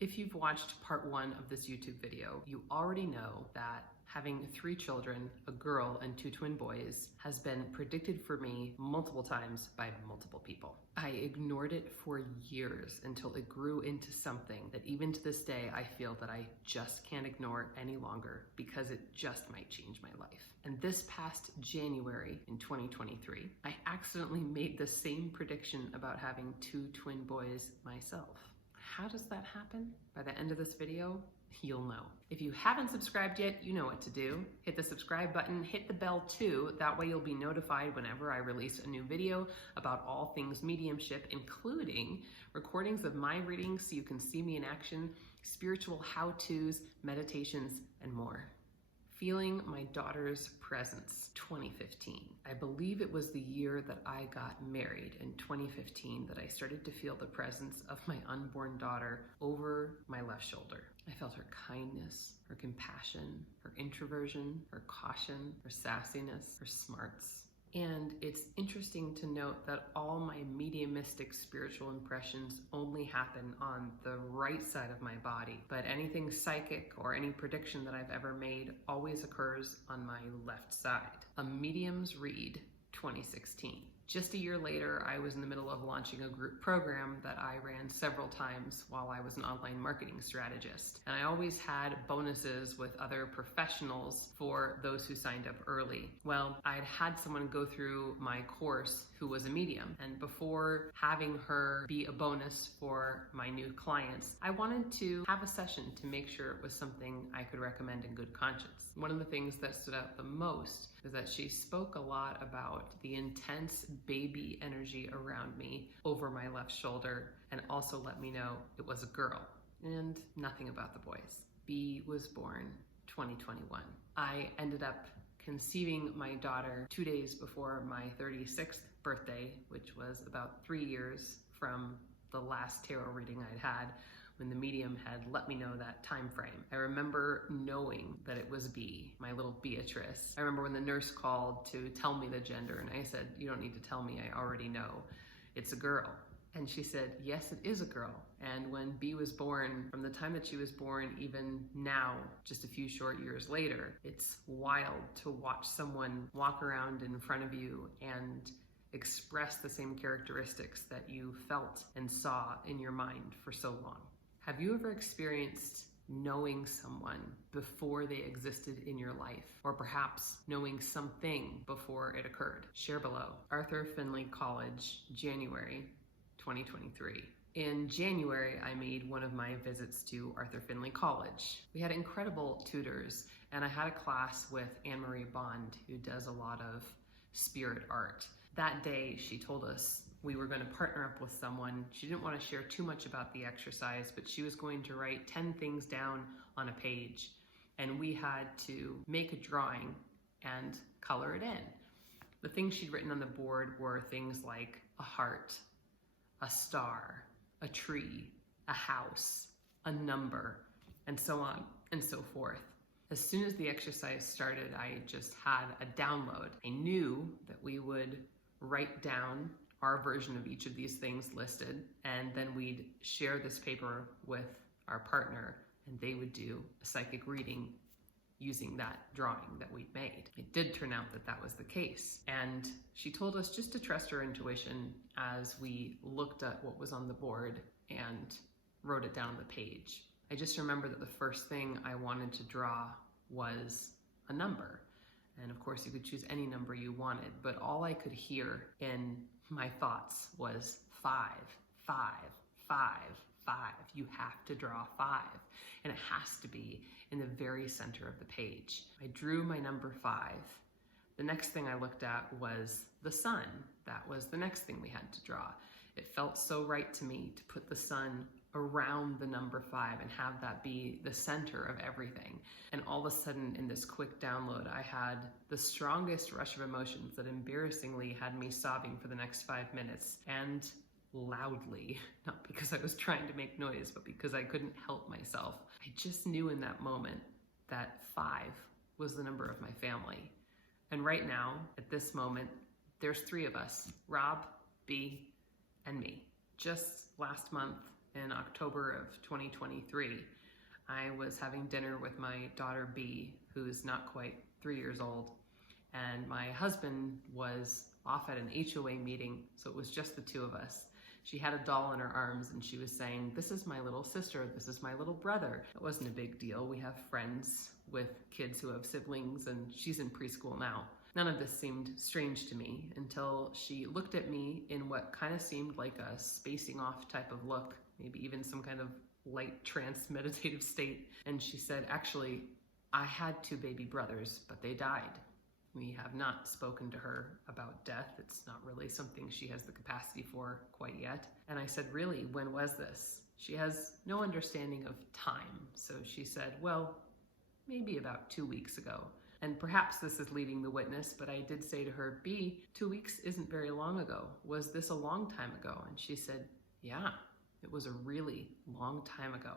If you've watched part 1 of this YouTube video, you already know that having 3 children, a girl and 2 twin boys, has been predicted for me multiple times by multiple people. I ignored it for years until it grew into something that even to this day I feel that I just can't ignore any longer because it just might change my life. And this past January in 2023, I accidentally made the same prediction about having 2 twin boys myself. How does that happen? By the end of this video, you'll know. If you haven't subscribed yet, you know what to do. Hit the subscribe button, hit the bell too. That way you'll be notified whenever I release a new video about all things mediumship, including recordings of my readings so you can see me in action, spiritual how-tos, meditations, and more. Feeling my daughter's presence, 2015. I believe it was the year that I got married in 2015 that I started to feel the presence of my unborn daughter over my left shoulder. I felt her kindness, her compassion, her introversion, her caution, her sassiness, her smarts. And it's interesting to note that all my mediumistic spiritual impressions only happen on the right side of my body, but anything psychic or any prediction that I've ever made always occurs on my left side. A medium's read 2016. Just a year later, I was in the middle of launching a group program that I ran several times while I was an online marketing strategist. And I always had bonuses with other professionals for those who signed up early. Well, I'd had someone go through my course who was a medium. And before having her be a bonus for my new clients, I wanted to have a session to make sure it was something I could recommend in good conscience. One of the things that stood out the most is that she spoke a lot about the intense baby energy around me over my left shoulder, and also let me know it was a girl and nothing about the boys. B was born 2021. I ended up conceiving my daughter 2 days before my 36th birthday, which was about 3 years from the last tarot reading I'd had, when the medium had let me know that time frame. I remember knowing that it was B, my little Beatrice. I remember when the nurse called to tell me the gender, and I said, "You don't need to tell me, I already know. It's a girl." And she said, "Yes, it is a girl." And when B was born, from the time that she was born, even now, just a few short years later, it's wild to watch someone walk around in front of you and express the same characteristics that you felt and saw in your mind for so long. Have you ever experienced knowing someone before they existed in your life, or perhaps knowing something before it occurred? Share below. Arthur Findlay College, January 2023. In January, I made one of my visits to Arthur Findlay College. We had incredible tutors, and I had a class with Anne-Marie Bond, who does a lot of spirit art. That day, she told us we were going to partner up with someone. She didn't want to share too much about the exercise, but she was going to write 10 things down on a page, and we had to make a drawing and color it in. The things she'd written on the board were things like a heart, a star, a tree, a house, a number, and so on and so forth. As soon as the exercise started, I just had a download. I knew that we would write down our version of each of these things listed, and then we'd share this paper with our partner, and they would do a psychic reading using that drawing that we'd made. It did turn out that that was the case, and she told us just to trust her intuition as we looked at what was on the board and wrote it down on the page. I just remember that the first thing I wanted to draw was a number. And of course you could choose any number you wanted, but all I could hear in my thoughts was 5, 5, 5, 5. You have to draw 5. And it has to be in the very center of the page. I drew my number 5. The next thing I looked at was the sun. That was the next thing we had to draw. It felt so right to me to put the sun around the number 5 and have that be the center of everything. And all of a sudden, in this quick download, I had the strongest rush of emotions that embarrassingly had me sobbing for the next 5 minutes, and loudly, not because I was trying to make noise, but because I couldn't help myself. I just knew in that moment that 5 was the number of my family. And right now, at this moment, there's 3 of us, Rob, B, and me. Just last month, in October of 2023. I was having dinner with my daughter B, who's not quite 3 years old, and my husband was off at an HOA meeting, so it was just the two of us. She had a doll in her arms and she was saying, "This is my little sister, this is my little brother." It wasn't a big deal. We have friends with kids who have siblings, and she's in preschool now. None of this seemed strange to me until she looked at me in what kind of seemed like a spacing off type of look, maybe even some kind of light trance meditative state. And she said, "Actually, I had 2 baby brothers, but they died." We have not spoken to her about death. It's not really something she has the capacity for quite yet. And I said, "Really, when was this?" She has no understanding of time. So she said, "Well, maybe about 2 weeks ago." And perhaps this is leading the witness, but I did say to her, "B, 2 weeks isn't very long ago. Was this a long time ago?" And she said, "Yeah, it was a really long time ago.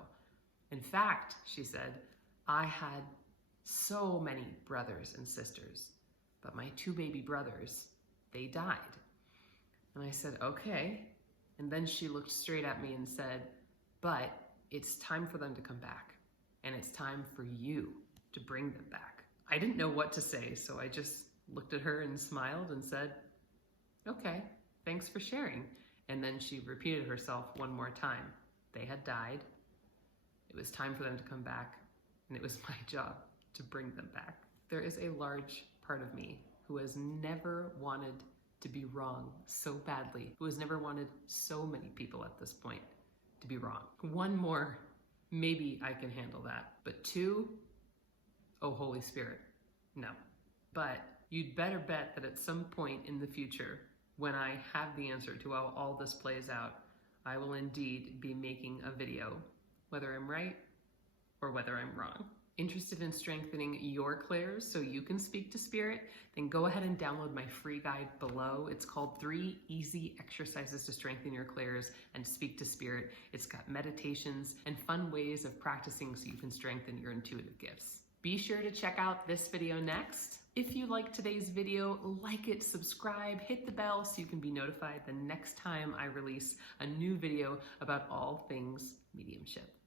In fact," she said, "I had so many brothers and sisters, but my 2 baby brothers, they died." And I said, "Okay." And then she looked straight at me and said, "But it's time for them to come back, and it's time for you to bring them back." I didn't know what to say, so I just looked at her and smiled and said, "Okay, thanks for sharing." And then she repeated herself one more time. They had died. It was time for them to come back, and it was my job to bring them back. There is a large part of me who has never wanted to be wrong so badly, who has never wanted so many people at this point to be wrong. 1 more, maybe I can handle that. But 2, oh, Holy Spirit, no. But you'd better bet that at some point in the future, when I have the answer to how all this plays out, I will indeed be making a video, whether I'm right or whether I'm wrong. Interested in strengthening your clairs so you can speak to spirit? Then go ahead and download my free guide below. It's called 3 Easy Exercises to Strengthen Your Clairs and Speak to Spirit. It's got meditations and fun ways of practicing so you can strengthen your intuitive gifts. Be sure to check out this video next. If you like today's video, like it, subscribe, hit the bell so you can be notified the next time I release a new video about all things mediumship.